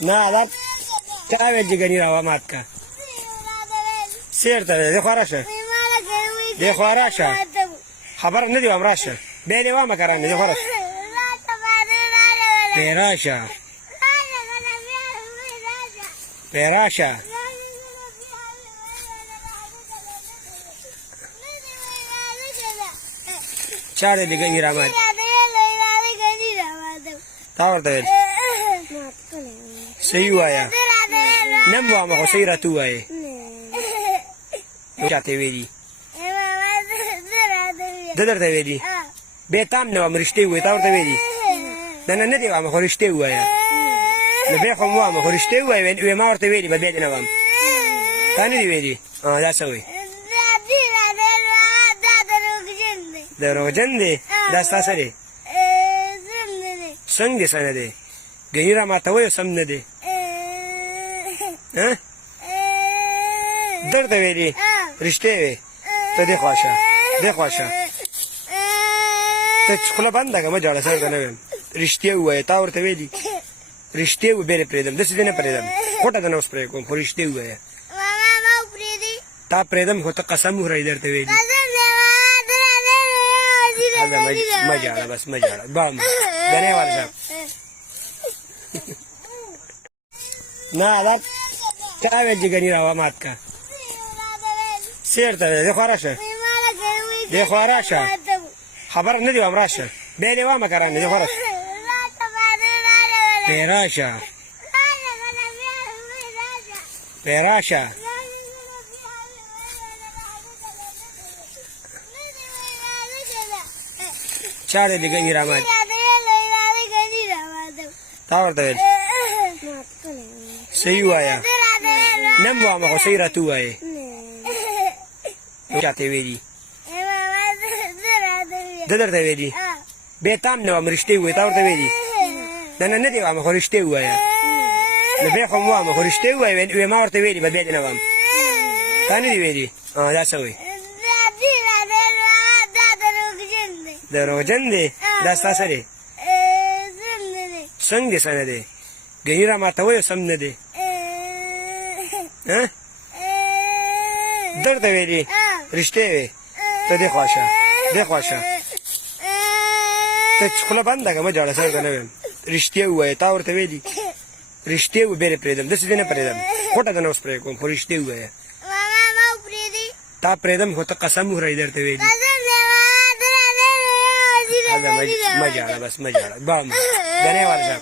نه دا چا ویل چې ګني راوه مات کا سیر ته دی خوا راشه دی خوا راشه خبر نه دی وام راشه بیا دی وامه که رانه دی خوا راشه پی راشه پی راشه چا دی ګني را مات تا ورته ویل صحیح وایه نه م وامه خو صحیح راته ووایې چاته ویلي ده درته ویلي بیا تا هم نه وم رښتې ووایې تا ورته ویلي نه نه نه دې وامه خو رښتې ووایه نو بیا خو م وامه خو رښتې ووایې ما ورته ویلي به بیا دې نه وم تا نه دي ویلي دا څه وایي دروغجن دی دا ستا څه دی څنګه دې څه نه دی ګني را ماتوی سم نه دی درته ویلي رښتې وې ته دې خوا شه دې خوا شه ته خوله بنده که مه جاړه سر ته نه ویم رښتیا ووایې تا ورته ویلي رښتیا وې بیا دې پرېږدم داسې دې نه پرېږدم خوټه دې نه اوس پرې کوم خو رښتیا ووایه تا پرېږدم خو ته قسم وخورئ درته ویلي مه جاړه بس مه جاړه بام ګنی ورشه نه دا چا ویل چې ګني راوه مات کا سیر ته دی خوا راشه دی خوا راشه خبر نه دی وام راشه بیا دی وامه که رانه دی خوا راشه پی راشه پی راشه چا دی ګني را مات تا ورته ویل صحیح وایه نه م وامه خو صحیح راته ووایې چاته ویلي ده درته ویلي بیا تا هم نه وم رښتې ووایې تا ورته ویلي نه نه نه دې وامه خو رښتې ووایه نو بیا خو م وامه خو رښتې ووایې ما ورته ویلي به بیا دې نه وم تا نه دي ویلي دا څه وایي دروغجن دی دا ستا څه دی څنګه دې څه نه دی ګني را ماتوی سم نه دی درته ویلي رښتې وې ته دې خوا شه دې خوا شه ته خوله بنده که مه جاړه سر ته نه ویم رښتیا ووایې تا ورته ویلي رښتیا وې بیا دې پرېږدم داسې دې نه پرېږدم خوټه دې نه اوس پرې کوم خو رښتې ووایه تا پرېږدم خو ته قسم وخورئ درته ویلي مه جاړه بس مه جاړه بام ګنی ورشه